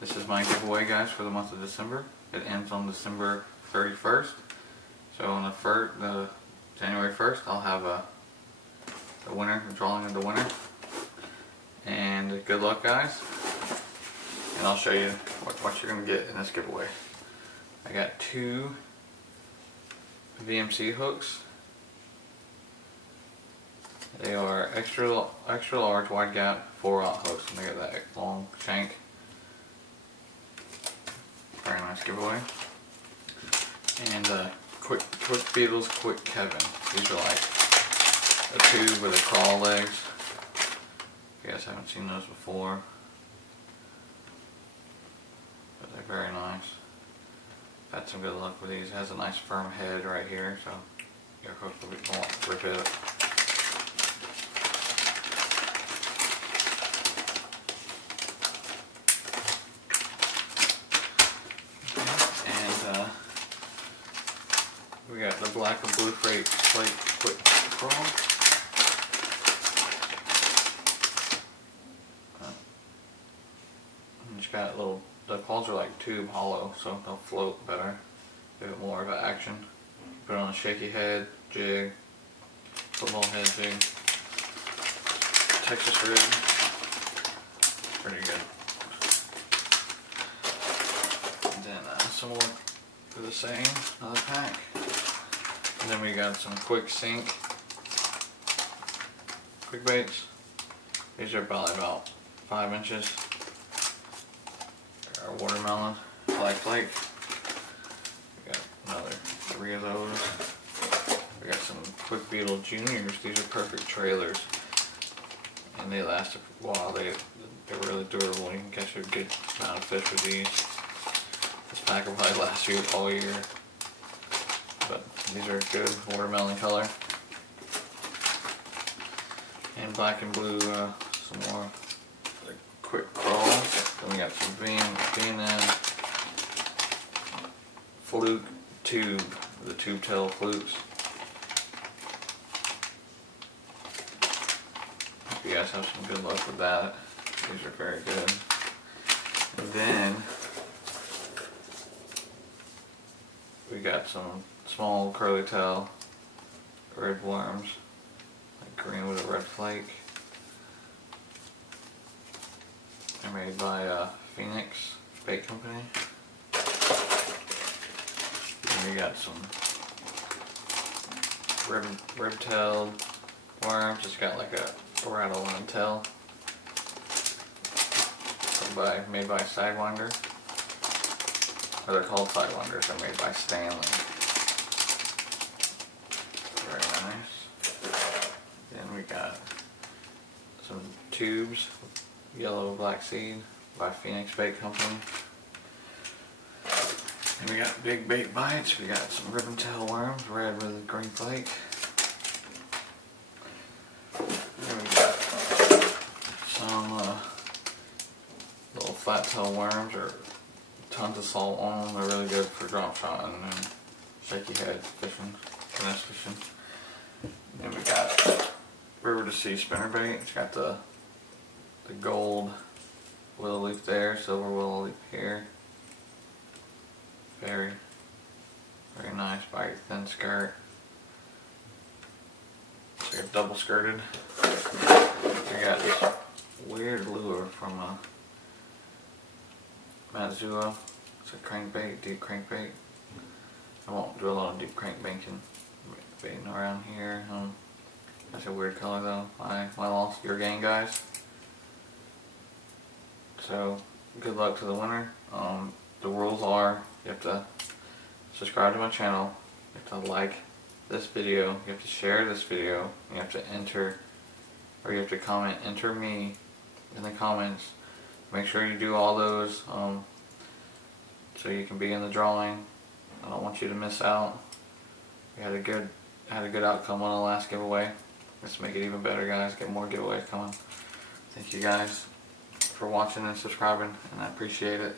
This is my giveaway, guys, for the month of December. It ends on December 31st. So on the January 1st, I'll have the winner, the drawing of the winner. And good luck, guys. And I'll show you what you're going to get in this giveaway. I got 2 VMC hooks. They are extra large wide gap 4/0 hooks, and they got that long shank. Very nice giveaway. And Quick Beetles, Quick Kevin. These are like a tube with the crawl legs. If you guys haven't seen those before, but they're very nice. Had some good luck with these. It has a nice firm head right here, so your hook won't rip it. We got the black and blue flake quick crawl. And it's got little, the claws are like tube hollow, so they'll float better. Give it more of an action. Put it on a shaky head, jig, football head jig, Texas rig. Pretty good. And then some more for the same, another pack. And then we got some Quicksink quick baits. These are probably about 5 inches. Our watermelon, black flake. We got another 3 of those. We got some Quick Beetle Juniors. These are perfect trailers, and they last a while. They're really durable. You can catch a good amount of fish with these. This pack will probably last you all year. But these are good watermelon color. And black and blue, some more like quick crawls. Then we got some V&M fluke tube, the tube tail flukes. Hope you guys have some good luck with that. These are very good. And then we got some small curly tail red worms, like green with a red flake. They're made by Phoenix Bait Company. And we got some rib-tailed worms. It's got like a rattle on the tail. Made by Sidewinder. Or they're called Sidewinders. They're made by Stanley. Very nice. Then we got some tubes, yellow black seed by Phoenix Bait Company. And we got big bait bites. We got some ribbon tail worms, red with a green flake. And we got some little flat tail worms, or tons of salt on them. They're really good for drop shotting and shaky head fishing, finesse fishing. And we got River to Sea spinnerbait. It's got the gold willow leaf there, silver willow leaf here. Very nice bite, thin skirt. It's like a double skirted. We got this weird lure from Matsua. It's a crankbait, deep crankbait. I won't do a lot of deep crankbaiting around here. That's a weird color though. I lost your game, guys. So good luck to the winner. The rules are you have to subscribe to my channel, you have to like this video, you have to share this video, you have to enter, or you have to comment, enter me in the comments. Make sure you do all those so you can be in the drawing. I don't want you to miss out. We had a good outcome on the last giveaway. Let's make it even better, guys. Get more giveaways coming. Thank you guys for watching and subscribing, and I appreciate it.